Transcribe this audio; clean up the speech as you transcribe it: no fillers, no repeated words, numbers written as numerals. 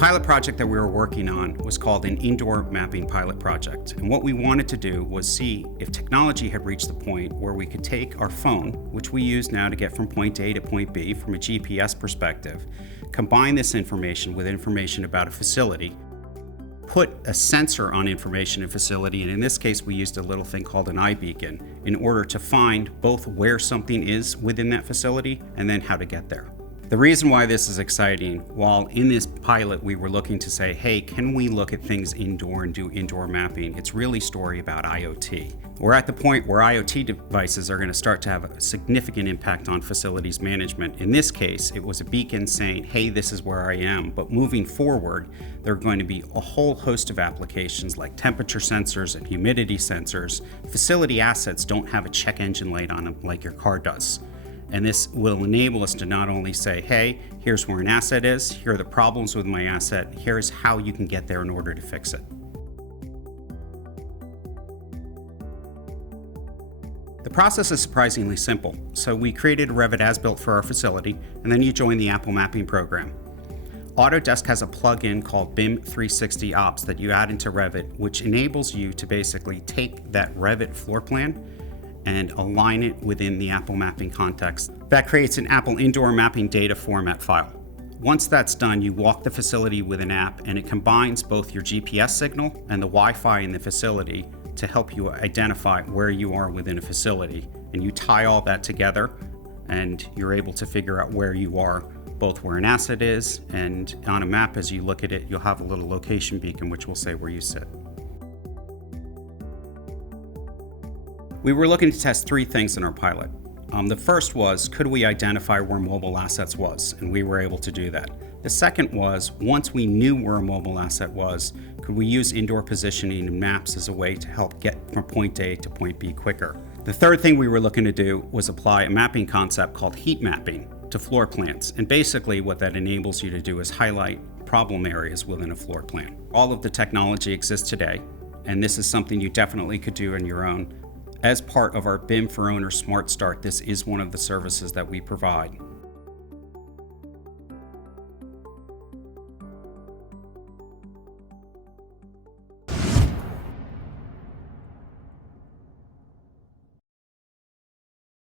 pilot project that we were working on was called an indoor mapping pilot project. And what we wanted to do was see if technology had reached the point where we could take our phone, which we use now to get from point A to point B from a GPS perspective, combine this information with information about a facility, put a sensor on information in facility, and in this case we used a little thing called an iBeacon in order to find both where something is within that facility and then how to get there. The reason why this is exciting, while in this pilot we were looking to say, hey, can we look at things indoor and do indoor mapping? It's really a story about IoT. We're at the point where IoT devices are going to start to have a significant impact on facilities management. In this case, it was a beacon saying, hey, this is where I am. But moving forward, there are going to be a whole host of applications like temperature sensors and humidity sensors. Facility assets don't have a check engine light on them like your car does. And this will enable us to not only say, hey, here's where an asset is, here are the problems with my asset, here's how you can get there in order to fix it. The process is surprisingly simple. So we created a Revit as-built for our facility, and then you join the Apple Mapping program. Autodesk has a plugin called BIM 360 Ops that you add into Revit, which enables you to basically take that Revit floor plan and align it within the Apple Mapping context. That creates an Apple Indoor Mapping Data format file. Once that's done, you walk the facility with an app, and it combines both your GPS signal and the Wi-Fi in the facility to help you identify where you are within a facility. And you tie all that together, and you're able to figure out where you are, both where an asset is, and on a map, as you look at it, you'll have a little location beacon which will say where you sit. We were looking to test three things in our pilot. The first was, could we identify where mobile assets was? And we were able to do that. The second was, once we knew where a mobile asset was, could we use indoor positioning and maps as a way to help get from point A to point B quicker? The third thing we were looking to do was apply a mapping concept called heat mapping to floor plans. And basically what that enables you to do is highlight problem areas within a floor plan. All of the technology exists today, and this is something you definitely could do on your own. As part of our BIM for Owner Smart Start, this is one of the services that we provide.